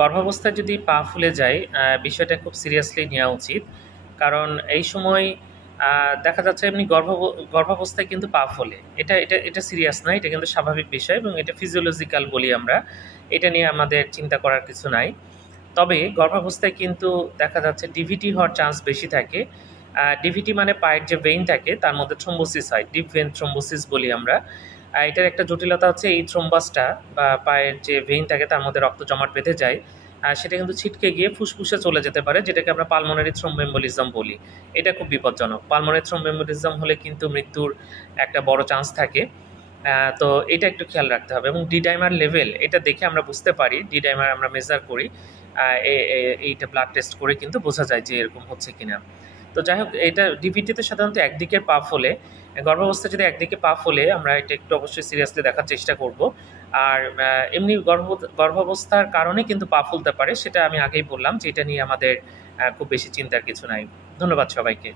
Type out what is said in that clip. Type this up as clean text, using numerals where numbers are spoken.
গর্ভাবস্থায় যদি পা ফুলে যায় বিষয়টা খুব সিরিয়াসলি নেওয়া উচিত। কারণ এই সময় দেখা যাচ্ছে এমনি গর্ভাবস্থায় কিন্তু পা ফোলে। এটা সিরিয়াস না, এটা কিন্তু স্বাভাবিক বিষয় এবং এটা ফিজিওলজিক্যাল বলি আমরা। এটা নিয়ে আমাদের চিন্তা করার কিছু নাই। তবে গর্ভাবস্থায় কিন্তু দেখা যাচ্ছে ডিভিটি হওয়ার চান্স বেশি থাকে। ডিভিটি মানে পায়ের যে ভেইন থাকে তার মধ্যে থ্রোম্বোসিস হয়, ডিপ ভেইন থ্রোম্বোসিস বলি আমরা। এটার একটা জটিলতা হচ্ছে এই থ্রোম্বাসটা বা পায়ের যে ভেইন থাকে তার মধ্যে রক্ত জমাট বেঁধে যায়। সেটা কিন্তু ছিটকে গিয়ে ফুসফুসে চলে যেতে পারে, যেটাকে আমরা পালমোনারি থ্রোম্বোএম্বোলিজম বলি। এটা খুব বিপজ্জনক। পালমোনারি থ্রোম্বোএম্বোলিজম হলে কিন্তু মৃত্যুর একটা বড় চান্স থাকে। তো এটা একটু খেয়াল রাখতে হবে এবং ডি ডাইমার লেভেল এটা দেখে আমরা বুঝতে পারি, ডি ডাইমার আমরা মেজার করি। এইটা ব্লাড টেস্ট করে কিন্তু বোঝা যায় যে এরকম হচ্ছে কিনা। তো যাই হোক, এটা ডিভিটিতে সাধারণত একদিকে পা ফোলে। গর্ভাবস্থায় যদি একদিকে পা ফোলে আমরা এটা একটু অবশ্যই সিরিয়াসলি দেখার চেষ্টা করব। আর এমনি গর্ভাবস্থার কারণে কিন্তু পা ফুলতে পারে, সেটা আমি আগেই বললাম যে এটা নিয়ে আমাদের খুব বেশি চিন্তার কিছু নাই। ধন্যবাদ সবাইকে।